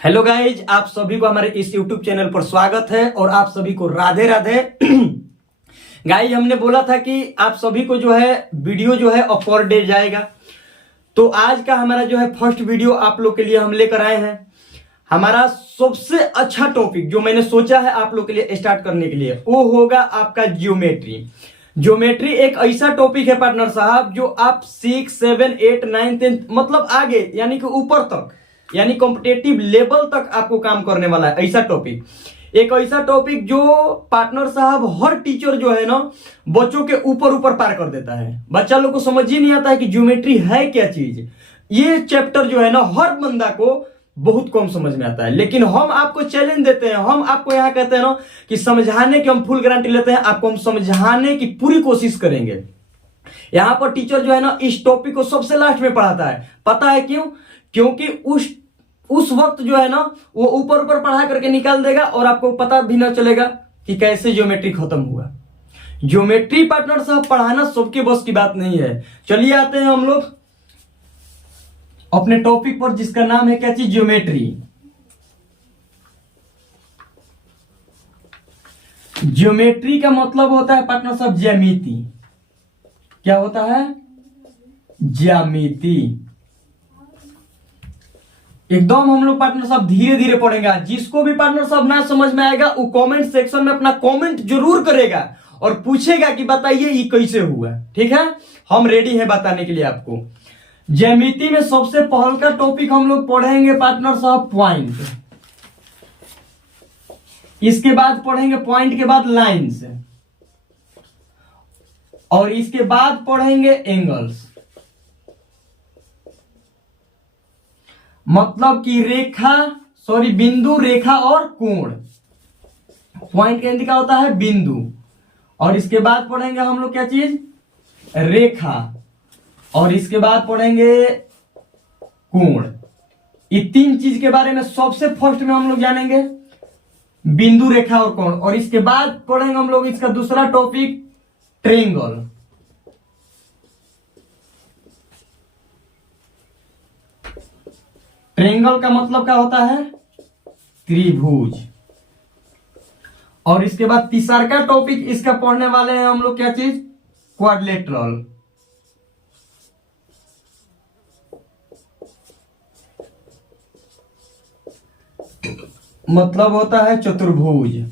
Hello guys, आप सभी को हमारे इस यूट्यूब चैनल पर स्वागत है और आप सभी को राधे राधे। गाइज, हमने बोला था कि आप सभी को जो है वीडियो जो है पर डे जाएगा। तो आज का हमारा जो है फर्स्ट वीडियो आप लोग के लिए हम लेकर आए हैं। हमारा सबसे अच्छा टॉपिक जो मैंने सोचा है आप लोग के लिए स्टार्ट करने के लिए वो होगा आपका ज्योमेट्री। ज्योमेट्री एक ऐसा टॉपिक है पार्टनर साहब जो आप 6, 7, 8, 9, 10 मतलब आगे यानी कि ऊपर तक यानी कॉम्पिटेटिव लेवल तक आपको काम करने वाला है। ऐसा टॉपिक, एक ऐसा टॉपिक जो पार्टनर साहब हर टीचर जो है ना बच्चों के ऊपर ऊपर पार कर देता है। बच्चा लोग को समझ ही नहीं आता है कि ज्योमेट्री है क्या चीज। ये चैप्टर जो है ना हर बंदा को बहुत कम समझ में आता है, लेकिन हम आपको चैलेंज देते हैं। हम आपको यहाँ कहते हैं ना कि समझाने की हम फुल गारंटी लेते हैं। आपको हम समझाने की पूरी कोशिश करेंगे। यहाँ पर टीचर जो है ना इस टॉपिक को सबसे लास्ट में पढ़ाता है। पता है क्यों? क्योंकि उस वक्त जो है ना वो ऊपर ऊपर पढ़ा करके निकाल देगा और आपको पता भी ना चलेगा कि कैसे ज्योमेट्री खत्म हुआ। ज्योमेट्री पार्टनर साहब पढ़ाना सबके बस की बात नहीं है। चलिए आते हैं हम लोग अपने टॉपिक पर, जिसका नाम है क्या चीज? ज्योमेट्री। ज्योमेट्री का मतलब होता है पार्टनर साहब ज्यामिति। क्या होता है? ज्यामिति। एकदम हम लोग पार्टनर साहब धीरे धीरे पढ़ेंगे। जिसको भी पार्टनर साहब ना समझ में आएगा वो कमेंट सेक्शन में अपना कमेंट जरूर करेगा और पूछेगा कि बताइए ये कैसे हुआ। ठीक है, हम रेडी हैं बताने के लिए आपको। ज्यामिति में सबसे पहल का टॉपिक हम लोग पढ़ेंगे पार्टनर साहब पॉइंट। इसके बाद पढ़ेंगे पॉइंट के बाद लाइंस और इसके बाद पढ़ेंगे एंगल्स। मतलब कि बिंदु, रेखा और कोण। पॉइंट के अंदर क्या होता है? बिंदु। और इसके बाद पढ़ेंगे हम लोग क्या चीज? रेखा। और इसके बाद पढ़ेंगे कोण। ये तीन चीज के बारे में सबसे फर्स्ट में हम लोग जानेंगे, बिंदु, रेखा और कोण। और इसके बाद पढ़ेंगे हम लोग इसका दूसरा टॉपिक ट्रायंगल। ट्रायंगल का मतलब क्या होता है? त्रिभुज। और इसके बाद तीसरा का टॉपिक इसका पढ़ने वाले हैं हम लोग क्या चीज? क्वाड्रिलेटरल। मतलब होता है चतुर्भुज।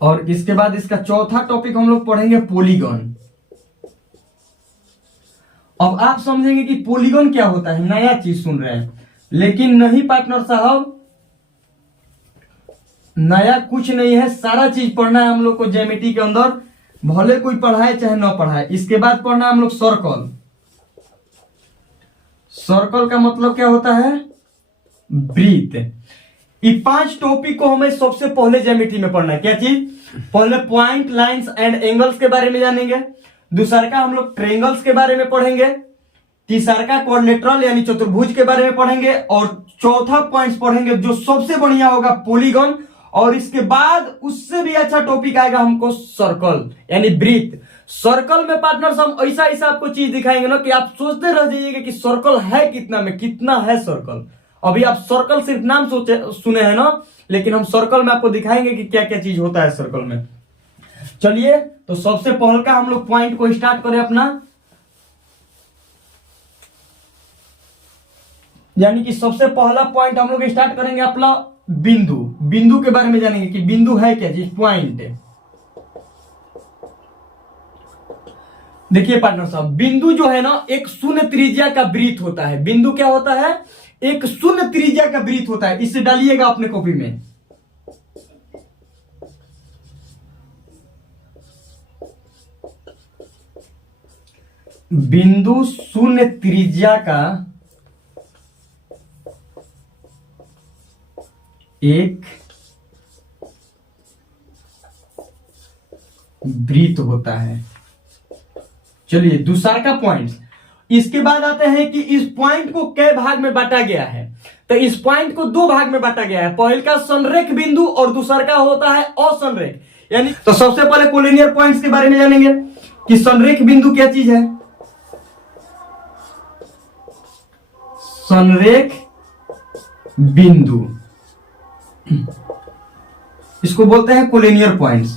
और इसके बाद इसका चौथा टॉपिक हम लोग पढ़ेंगे पॉलीगन। अब आप समझेंगे कि पॉलीगन क्या होता है, नया चीज सुन रहे हैं। लेकिन नहीं पार्टनर साहब, नया कुछ नहीं है। सारा चीज पढ़ना है हम लोग को ज्योमेट्री के अंदर, भले कोई पढ़ाए चाहे ना पढ़ाए। इसके बाद पढ़ना है हम लोग सर्कल। सर्कल का मतलब क्या होता है? वृत्त। ये 5 टॉपिक को हमें सबसे पहले ज्योमेट्री में पढ़ना है। क्या चीज? पहले पॉइंट, लाइंस एंड एंगल्स के बारे में जानेंगे। दूसरा का हम लोग ट्रायंगल्स के बारे में पढ़ेंगे। तीसरा का क्वाड्रिलेटरल यानी चतुर्भुज के बारे में पढ़ेंगे। और चौथा पॉइंट पढ़ेंगे जो सबसे बढ़िया होगा, पॉलीगन। और इसके बाद उससे भी अच्छा टॉपिक आएगा हमको सर्कल यानी वृत्त। सर्कल में पार्टनर हम ऐसा ऐसा आपको चीज दिखाएंगे ना कि आप सोचते रह जाइएगा कि सर्कल है कितना में, कितना है सर्कल। अभी आप सर्कल सिर्फ नाम सुने हैं ना, लेकिन हम सर्कल में आपको दिखाएंगे कि क्या क्या चीज होता है सर्कल में। चलिए, तो सबसे पहले का हम लोग पॉइंट को स्टार्ट करें अपना, यानी कि सबसे पहला पॉइंट हम लोग स्टार्ट करेंगे अपना बिंदु। बिंदु के बारे में जानेंगे कि बिंदु है क्या चीज? पॉइंट। देखिए पार्टनर साहब, बिंदु जो है ना एक शून्य त्रिज्या का वृत्त होता है। बिंदु क्या होता है? एक शून्य त्रिज्या का वृत्त होता है। इसे डालिएगा अपने कॉपी में। बिंदु शून्य त्रिज्या का एक वृत्त होता है। चलिए, दूसरा का पॉइंट। इसके बाद आते हैं कि इस पॉइंट को कई भाग में बांटा गया है। तो इस पॉइंट को 2 भाग में बांटा गया है। पहले का संरेख बिंदु और दूसरा का होता है असंरेख। यानी तो सबसे पहले कोलिनियर पॉइंट्स के बारे में जानेंगे कि संरेख बिंदु क्या चीज है। संरेख बिंदु, इसको बोलते हैं collinear points.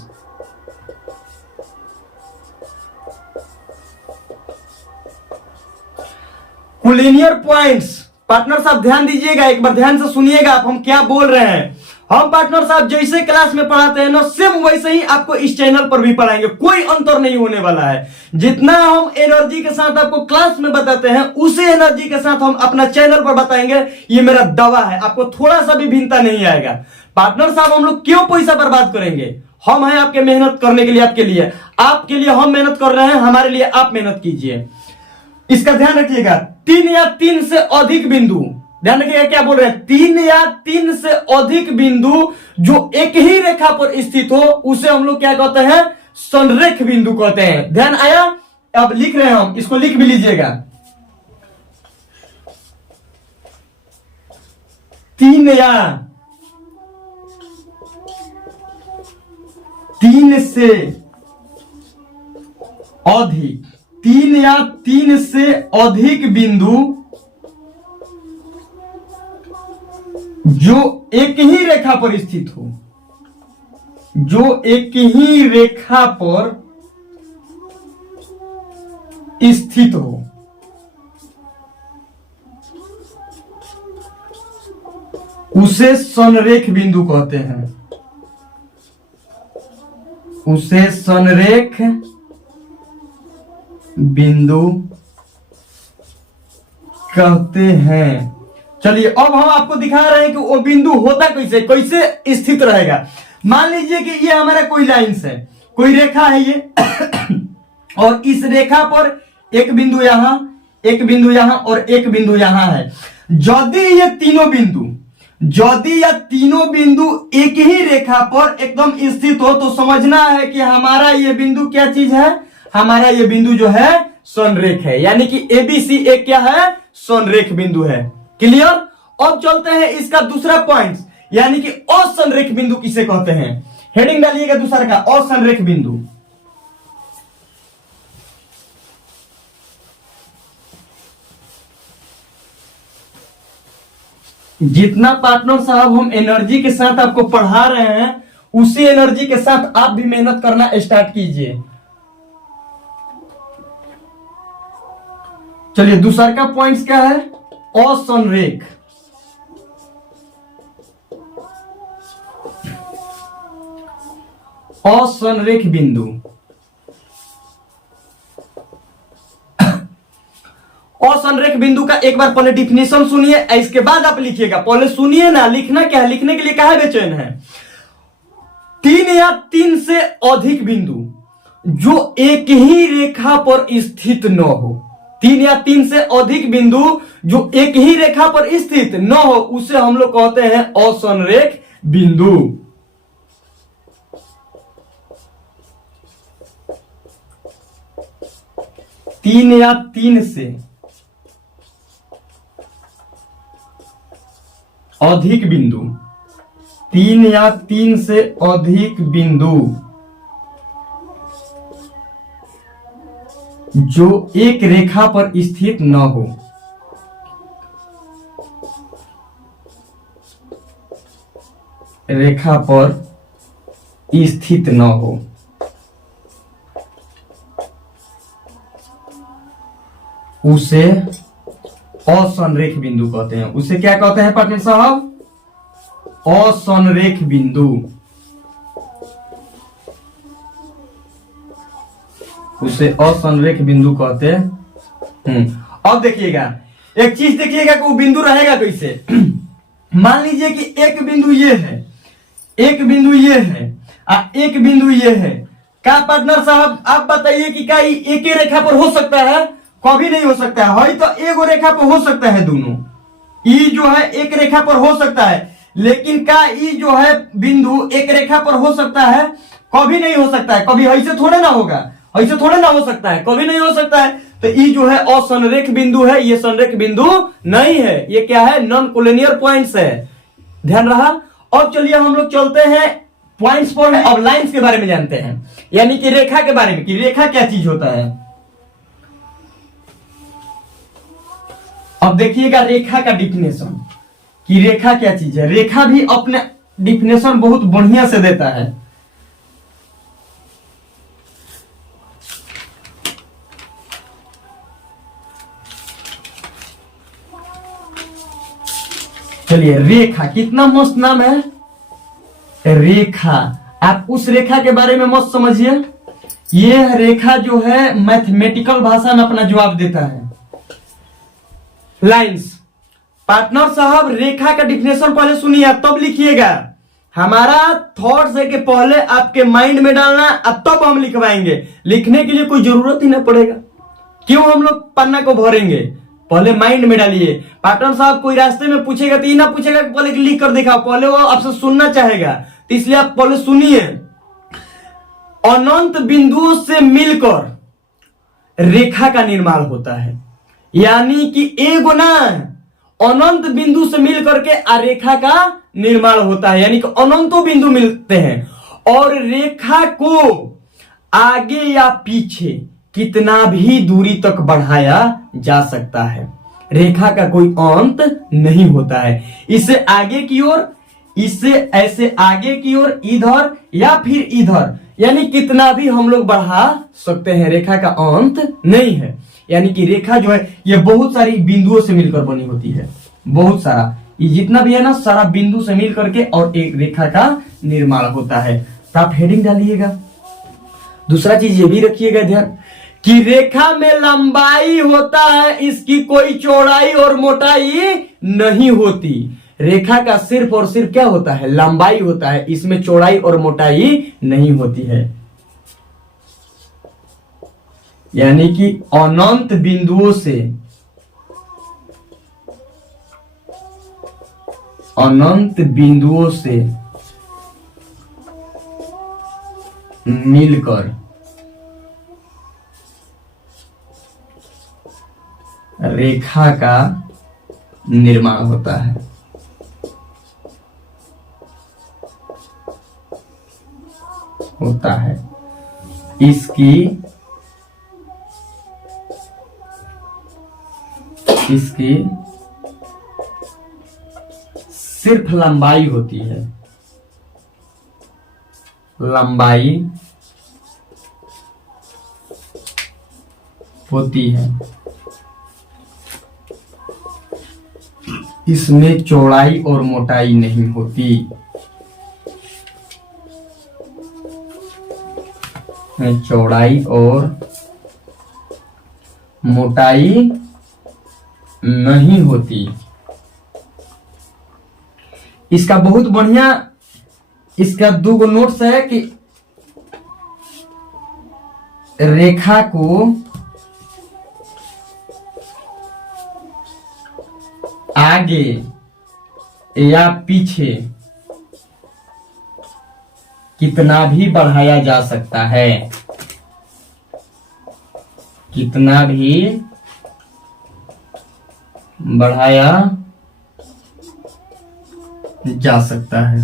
Collinear points partner साहब ध्यान दीजिएगा, एक बार ध्यान से सुनिएगा आप हम क्या बोल रहे हैं। हम पार्टनर साहब जैसे क्लास में पढ़ाते हैं ना, सेम वैसे ही आपको इस चैनल पर भी पढ़ाएंगे, कोई अंतर नहीं होने वाला है। जितना हम एनर्जी के साथ आपको क्लास में बताते हैं, उसी एनर्जी के साथ हम अपना चैनल पर बताएंगे, ये मेरा दावा है। आपको थोड़ा सा भी भिन्नता नहीं आएगा। पार्टनर साहब हम लोग क्यों पैसा बर्बाद करेंगे? हम हैं आपके मेहनत करने के लिए, आपके लिए हम मेहनत कर रहे हैं, हमारे लिए आप मेहनत कीजिए। इसका ध्यान रखिएगा, 3 या 3 से अधिक बिंदु, ध्यान रखिएगा क्या बोल रहे हैं, 3 या 3 से अधिक बिंदु जो एक ही रेखा पर स्थित हो, उसे हम लोग क्या कहते हैं? संरेख बिंदु कहते हैं। ध्यान आया? अब लिख रहे हैं हम, इसको लिख भी लीजिएगा। 3 या 3 से अधिक, 3 या 3 से अधिक बिंदु जो एक ही रेखा पर स्थित हो, जो एक ही रेखा पर स्थित हो, उसे संरेख बिंदु कहते हैं, उसे संरेख बिंदु कहते हैं। चलिए अब हम आपको दिखा रहे हैं कि वो बिंदु होता कैसे, कैसे स्थित रहेगा। मान लीजिए कि ये हमारा कोई लाइंस है, कोई रेखा है ये और इस रेखा पर एक बिंदु यहां, एक बिंदु यहां और एक बिंदु यहां है। यदि ये तीनों बिंदु, यदि यह तीनों बिंदु एक ही रेखा पर एकदम स्थित हो, तो समझना है कि हमारा ये बिंदु क्या चीज है? हमारा ये बिंदु जो है संरेख है, यानी कि एबीसी एक क्या है? संरेख बिंदु है। क्लियर? अब चलते हैं इसका दूसरा पॉइंट, यानी कि असंरेख बिंदु किसे कहते हैं। हेडिंग डालिएगा दूसरा का, असंरेख बिंदु। जितना पार्टनर साहब हम एनर्जी के साथ आपको पढ़ा रहे हैं, उसी एनर्जी के साथ आप भी मेहनत करना स्टार्ट कीजिए। चलिए दूसरा का पॉइंट क्या है? असंरेख। असंरेख बिंदु, असंरेख बिंदु का एक बार पहले डिफिनेशन सुनिए, इसके बाद आप लिखिएगा। पहले सुनिए ना, लिखना क्या है, लिखने के लिए कहा बेचैन है। 3 या 3 से अधिक बिंदु जो एक ही रेखा पर स्थित न हो, 3 या 3 से अधिक बिंदु जो एक ही रेखा पर स्थित न हो, उसे हम लोग कहते हैं असंरेख बिंदु। तीन या 3 से अधिक बिंदु, 3 या 3 से अधिक बिंदु जो एक रेखा पर स्थित न हो, रेखा पर स्थित न हो, उसे असंरेख बिंदु कहते हैं। उसे क्या कहते हैं पार्टनर साहब? असंरेख बिंदु। उसे असंरेख बिंदु कहते हैं। अब देखिएगा, एक चीज देखिएगा कि वो बिंदु रहेगा कैसे। मान लीजिए कि एक बिंदु ये है, एक बिंदु ये है, एक बिंदु ये है। क्या पार्टनर साहब आप बताइए कि क्या एक ही रेखा पर हो सकता है? कभी नहीं हो सकता है। तो एक रेखा पर हो सकता है, दोनों ई जो है एक रेखा पर हो सकता है, लेकिन क्या ई जो है बिंदु एक रेखा पर हो सकता है? कभी नहीं हो सकता है। कभी ऐसे थोड़े ना होगा, ऐसे थोड़े ना हो सकता है, कभी नहीं हो सकता है। तो ई जो है असंरेख बिंदु है, ये संरेख बिंदु नहीं है। ये क्या है? नॉन कोलिनियर पॉइंट्स है। ध्यान रहा। अब चलिए हम लोग चलते हैं पॉइंट्स पर, अब लाइंस के बारे में जानते हैं, यानी कि रेखा के बारे में, कि रेखा क्या चीज होता है। अब देखिएगा रेखा का डिफिनेशन कि रेखा क्या चीज है। रेखा भी अपने डिफिनेशन बहुत बढ़िया से देता है। चलिए, रेखा कितना मस्त नाम है, रेखा। आप उस रेखा के बारे में मत समझिए, ये रेखा जो है मैथमेटिकल भाषा में अपना जवाब देता है। लाइंस। पार्टनर साहब, रेखा का डिफिनेशन पहले सुनिए तब लिखिएगा। हमारा थॉट्स है कि पहले आपके माइंड में डालना, अब तब हम लिखवाएंगे। लिखने के लिए कोई जरूरत ही ना पड़ेगा, क्यों हम लोग पन्ना को भरेंगे। पहले माइंड में डालिए। पार्टनर साहब कोई रास्ते में पूछेगा तो ये ना पूछेगा कि पहले लिख कर दिखाओ, पहले वो आपसे सुनना चाहेगा, तो इसलिए आप पहले सुनिए। अनंत बिंदुओं से मिलकर रेखा का निर्माण होता है, यानी कि एगो ना अनंत बिंदु से मिलकर के रेखा का निर्माण होता है, यानी कि अनंतों बिंदु मिलते हैं और रेखा को आगे या पीछे कितना भी दूरी तक बढ़ाया जा सकता है। रेखा का कोई अंत नहीं होता है। इससे आगे की ओर, इससे ऐसे आगे की ओर, इधर या फिर इधर, यानी कितना भी हम लोग बढ़ा सकते हैं। रेखा का अंत नहीं है, यानी कि रेखा जो है ये बहुत सारी बिंदुओं से मिलकर बनी होती है। बहुत सारा, ये जितना भी है ना, सारा बिंदु से मिल करके और एक रेखा का निर्माण होता है। तो आप हेडिंग डालिएगा। दूसरा चीज ये भी रखिएगा ध्यान कि रेखा में लंबाई होता है, इसकी कोई चौड़ाई और मोटाई नहीं होती। रेखा का सिर्फ और सिर्फ क्या होता है, लंबाई होता है, इसमें चौड़ाई और मोटाई नहीं होती है। यानी कि अनंत बिंदुओं से, अनंत बिंदुओं से मिलकर रेखा का निर्माण होता है। इसकी सिर्फ लंबाई होती है, लंबाई होती है, इसमें चौड़ाई और मोटाई नहीं होती। चौड़ाई और मोटाई नहीं होती। इसका बहुत बढ़िया, इसका दो गो नोट्स है कि रेखा को आगे या पीछे कितना भी बढ़ाया जा सकता है, कितना भी बढ़ाया जा सकता है।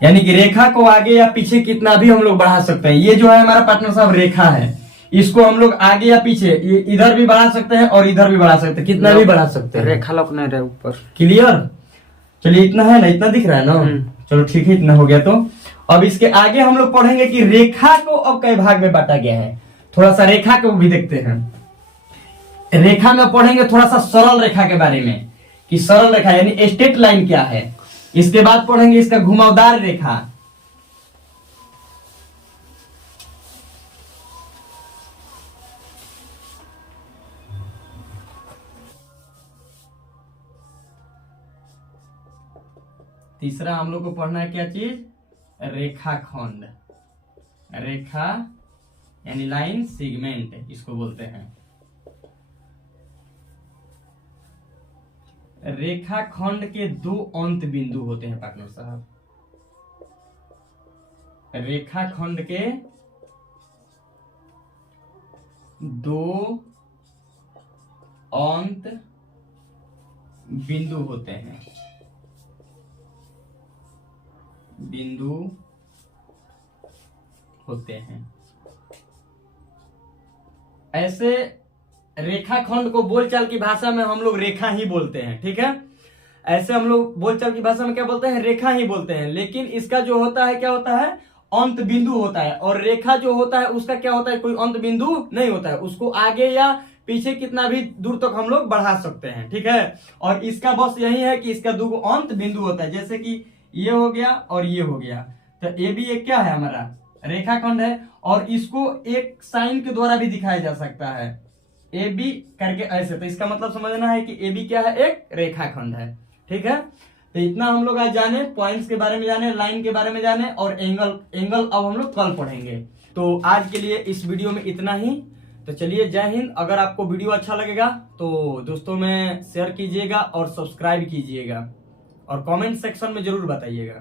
यानी कि रेखा को आगे या पीछे कितना भी हम लोग बढ़ा सकते हैं। ये जो है हमारा पार्टनर साहब रेखा है, इसको हम लोग आगे या पीछे इधर भी बढ़ा सकते हैं और इधर भी बढ़ा सकते हैं, कितना भी बढ़ा सकते हैं। रेखा लोग नहीं रहे ऊपर। क्लियर? चलिए, इतना है ना, इतना दिख रहा है ना। चलो ठीक है, इतना हो गया। तो अब इसके आगे हम लोग पढ़ेंगे कि रेखा को अब कई भाग में बांटा गया है। थोड़ा सा रेखा को भी देखते हैं। रेखा में पढ़ेंगे थोड़ा सा सरल रेखा के बारे में कि सरल रेखा यानी स्ट्रेट लाइन क्या है। इसके बाद पढ़ेंगे इसका घुमावदार रेखा, तीसरा हम लोग को पढ़ना है क्या चीज, रेखाखंड। रेखा यानी लाइन, सेगमेंट इसको बोलते हैं। रेखाखंड के दो अंत बिंदु होते हैं पार्टनर साहब। रेखाखंड के दो अंत बिंदु होते हैं, बिंदु होते हैं। रेखाखंड को बोलचाल की भाषा में हम लोग रेखा ही बोलते हैं, ठीक है। ऐसे हम लोग बोलचाल की भाषा में क्या बोलते हैं, रेखा ही बोलते हैं। लेकिन इसका जो होता है क्या होता है, अंत बिंदु होता है। और रेखा जो होता है उसका क्या होता है, कोई अंत बिंदु नहीं होता है, उसको आगे या पीछे कितना भी दूर तक हम लोग बढ़ा सकते हैं, ठीक है। और इसका बस यही है कि इसका दो अंत बिंदु होता है, जैसे कि ये हो गया और ये हो गया। तो ये भी एक क्या है, हमारा रेखाखंड है। और इसको एक साइन के द्वारा भी दिखाया जा सकता है, ए बी करके ऐसे। तो इसका मतलब समझना है कि ए बी क्या है, एक रेखाखंड है, ठीक है। तो इतना हम लोग आज जाने, पॉइंट्स के बारे में जाने, लाइन के बारे में जाने, और एंगल अब हम लोग कल पढ़ेंगे। तो आज के लिए इस वीडियो में इतना ही। तो चलिए, जय हिंद। अगर आपको वीडियो अच्छा लगेगा तो दोस्तों में शेयर कीजिएगा और सब्सक्राइब कीजिएगा और कमेंट सेक्शन में जरूर बताइएगा।